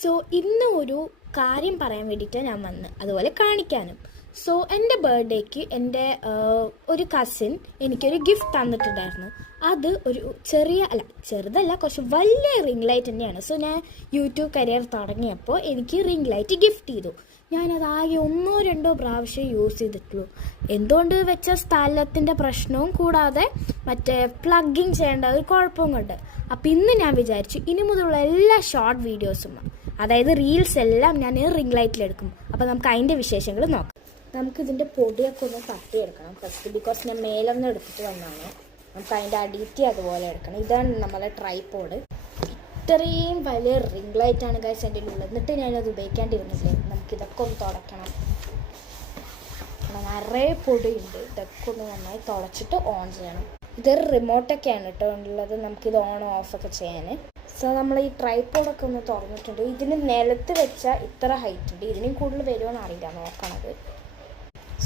So ഇന്ന് ഒരു കാര്യം പറയാൻ വേണ്ടിയിട്ട് ഞാൻ വന്ന്, അതുപോലെ കാണിക്കാനും. സോ എൻ്റെ ബർത്ത്ഡേക്ക് എൻ്റെ ഒരു കസിൻ എനിക്കൊരു ഗിഫ്റ്റ് തന്നിട്ടുണ്ടായിരുന്നു. അത് ഒരു ചെറുതല്ല, കുറച്ച് വലിയ റിംഗ് ലൈറ്റ് തന്നെയാണ്. സോ ഞാൻ യൂട്യൂബ് കരിയർ തുടങ്ങിയപ്പോൾ എനിക്ക് റിംഗ് ലൈറ്റ് ഗിഫ്റ്റ് ചെയ്തു. ഞാനത് ആകെ 1-2 പ്രാവശ്യം യൂസ് ചെയ്തിട്ടുള്ളൂ. എന്തുകൊണ്ട് വെച്ച സ്ഥലത്തിൻ്റെ പ്രശ്നവും കൂടാതെ മറ്റേ പ്ലഗിങ് ചെയ്യേണ്ട ഒരു കുഴപ്പവും കൊണ്ട്. അപ്പോൾ ഇന്ന് ഞാൻ വിചാരിച്ചു ഇനി മുതലുള്ള എല്ലാ ഷോർട്ട് വീഡിയോസും, അതായത് റീൽസ് എല്ലാം ഞാൻ റിംഗ് ലൈറ്റിലെടുക്കും. അപ്പോൾ നമുക്ക് അതിൻ്റെ വിശേഷങ്ങൾ നോക്കാം. നമുക്കിതിൻ്റെ പൊടിയൊക്കെ ഒന്ന് തട്ടിയെടുക്കണം ഫസ്റ്റ്, ബിക്കോസ് ഞാൻ മേലൊന്നും എടുത്തിട്ട് വന്നതാണ്. നമുക്ക് അതിൻ്റെ അടിയത്തി അതുപോലെ എടുക്കണം. ഇതാണ് നമ്മളെ ട്രൈപോഡ്. ഇത്രയും വലിയ റിംഗ് ലൈറ്റാണ് ഗൈസ് എൻ്റെ ഉള്ളത്. എന്നിട്ട് ഞാനത് ഉപയോഗിക്കാണ്ടിരുന്നില്ലേ. നമുക്കിതൊക്കെ ഒന്ന് തുടയ്ക്കണം. നിറയെ പൊടിയുണ്ട്. ഇതൊക്കെ ഒന്ന് നന്നായി തുടച്ചിട്ട് ഓൺ ചെയ്യണം. ഇതൊരു റിമോട്ടൊക്കെയാണ് കേട്ടോ ഉള്ളത്, നമുക്കിത് ഓൺ ഓഫൊക്കെ ചെയ്യാൻ. സോ നമ്മൾ ഈ ട്രൈപോഡൊക്കെ ഒന്ന് തുറന്നിട്ടുണ്ട്. ഇതിന് നിലത്ത് വെച്ചാൽ ഇത്ര ഹൈറ്റ് ഉണ്ട്, ഇതിനും കൂടുതൽ വരുമോയെന്ന് അറിയില്ല, നോക്കണത്.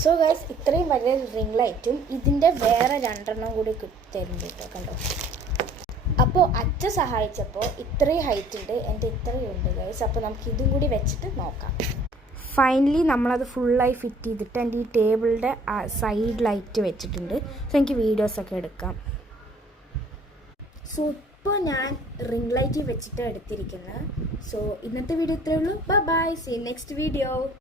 സോ ഗൈസ്, ഇത്രയും വലിയ റിംഗ് ലൈറ്റും ഇതിൻ്റെ വേറെ 2 കൂടി തരുന്നുണ്ട് കേട്ടോ, കണ്ടോ. അപ്പോൾ അച്ഛൻ സഹായിച്ചപ്പോൾ ഇത്രയും ഹൈറ്റ് ഉണ്ട്, എൻ്റെ ഇത്രയും ഉണ്ട് ഗൈസ്. അപ്പോൾ നമുക്ക് ഇതും കൂടി വെച്ചിട്ട് നോക്കാം. ഫൈനലി നമ്മളത് ഫുള്ളായി ഫിറ്റ് ചെയ്തിട്ട് എൻ്റെ ഈ ടേബിളിൻ്റെ സൈഡ് ലൈറ്റ് വെച്ചിട്ടുണ്ട്. സോ എനിക്ക് വീഡിയോസൊക്കെ എടുക്കാം. സോ ഇപ്പോൾ ഞാൻ റിംഗ് ലൈറ്റ് വെച്ചിട്ട് എടുത്തിരിക്കുന്നത്. സോ ഇന്നത്തെ വീഡിയോ ഇത്രയേ ഉള്ളൂ. Bye bye, see next video.